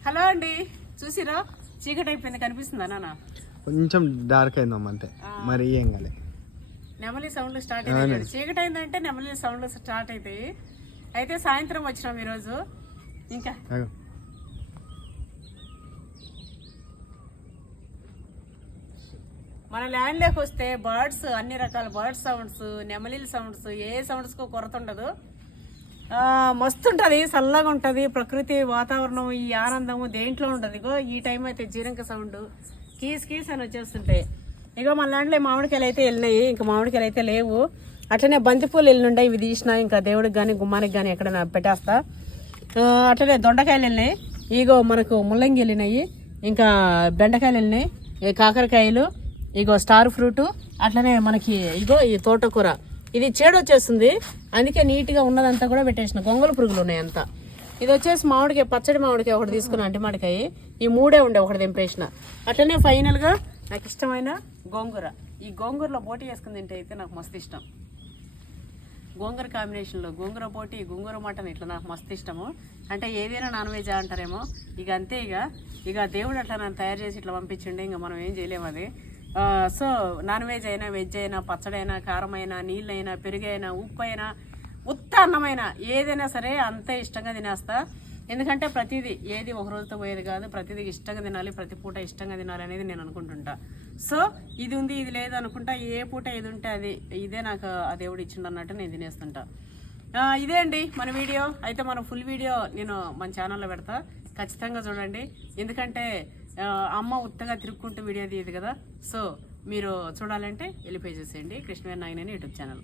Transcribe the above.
Hello అండి చూసిరా? చీకటి అయిపోయింది కనిపిస్తుందా నాన్న? కొంచెం డార్క్ అయిందమ్మ అంతే. మరి ఏం కాలే. నెమలి సౌండ్లు స్టార్ట్ అయినాయి చీకటి అయిందంటే నెమలి సౌండ్లు స్టార్ట్ అవుతాయి అయితే సాయంత్రం వచ్చినాం ఈరోజు. ఇంకా. మన ల్యాండ్లోకి వస్తే బర్డ్స్ అన్ని రకాల బర్డ్ సౌండ్స్ నెమలిల సౌండ్స్ ఏ సౌండ్స్కో కొరత ఉండదు. మస్తు ఉంటుంది చల్లగా ఉంటుంది ప్రకృతి వాతావరణం ఈ ఆనందము దేంట్లో ఉండదు ఇగో ఈ టైం అయితే జీరంక సౌండ్ కీస్ కీస్ అని వచ్చేస్తుంటాయి ఇగో మన ల్యాండ్లో మామిడికాయలు అయితే వెళ్ళినాయి ఇంకా మామిడికాయలు అయితే లేవు. అట్లనే బంతిపూలు వెళ్ళినుండే ఇవి తీసిన ఇంకా దేవుడికి కానీ గుమ్మానికి కానీ ఎక్కడైనా పెట్టేస్తా. అట్లనే దొండకాయలు వెళ్ళినాయి. ఇగో మనకు ముల్లంగి వెళ్ళినాయి. ఇంకా బెండకాయలు వెళ్ళినాయి. కాకరకాయలు ఇగో స్టార్ ఫ్రూటు. అట్లనే మనకి ఇగో ఈ తోటకూర. ఇది చేడు వచ్చేస్తుంది. అందుకే నీట్గా ఉన్నదంతా కూడా పెట్టేసిన. గొంగళ పురుగులు ఉన్నాయి అంతా. ఇది వచ్చేసి మామిడికాయ పచ్చడి మామిడికాయ ఒకటి తీసుకున్న అంటి మామిడికాయ. ఈ మూడే ఉండే ఒకటి దింపేసిన అట్లనే ఫైనల్గా నాకు ఇష్టమైన గోంగూర. ఈ గోంగూరలో బోటి వేసుకుని తింటే అయితే నాకు మస్తు ఇష్టం. గోంగూర కాంబినేషన్లో గోంగూర పోటీ గోంగూర మటన్ ఇట్లా నాకు మస్తు ఇష్టము. అంటే ఏదైనా నాన్ వెజ్ అంటారేమో. ఇక అంతే ఇక. ఇక దేవుడు అట్లా నన్ను తయారు చేసి ఇట్లా పంపించండి ఇంకా మనం ఏం చేయలేము అది. సో నాన్ వెజ్ అయినా వెజ్ అయినా పచ్చడైనా కారమైనా నీళ్ళైనా పెరుగైనా ఉప్పు అయినా ఉత్త అన్నమైన ఏదైనా సరే అంతే ఇష్టంగా తినేస్తా. ఎందుకంటే ప్రతిదీ ఏది ఒక రోజుతో పోయేది కాదు ప్రతిదీ ఇష్టంగా తినాలి ప్రతి పూట ఇష్టంగా తినాలి అనేది నేను అనుకుంటుంటా. సో ఇది ఉంది ఇది లేదు అనుకుంటా ఏ పూట ఏది ఉంటే అది ఇదే నాకు ఆ దేవుడు ఇచ్చిండు అన్నట్టు నేను తినేస్తుంటా. ఇదే అండి మన వీడియో. అయితే మన ఫుల్ వీడియో నేను మన ఛానల్లో పెడతా. ఖచ్చితంగా చూడండి. ఎందుకంటే అమ్మ ఉత్తగా తిరుక్కుంటూ వీడియో తీయదు కదా? సో మీరు చూడాలంటే వెళ్ళిపోయి చూసేయండి. కృష్ణవేర్ నాయన యూట్యూబ్ ఛానల్.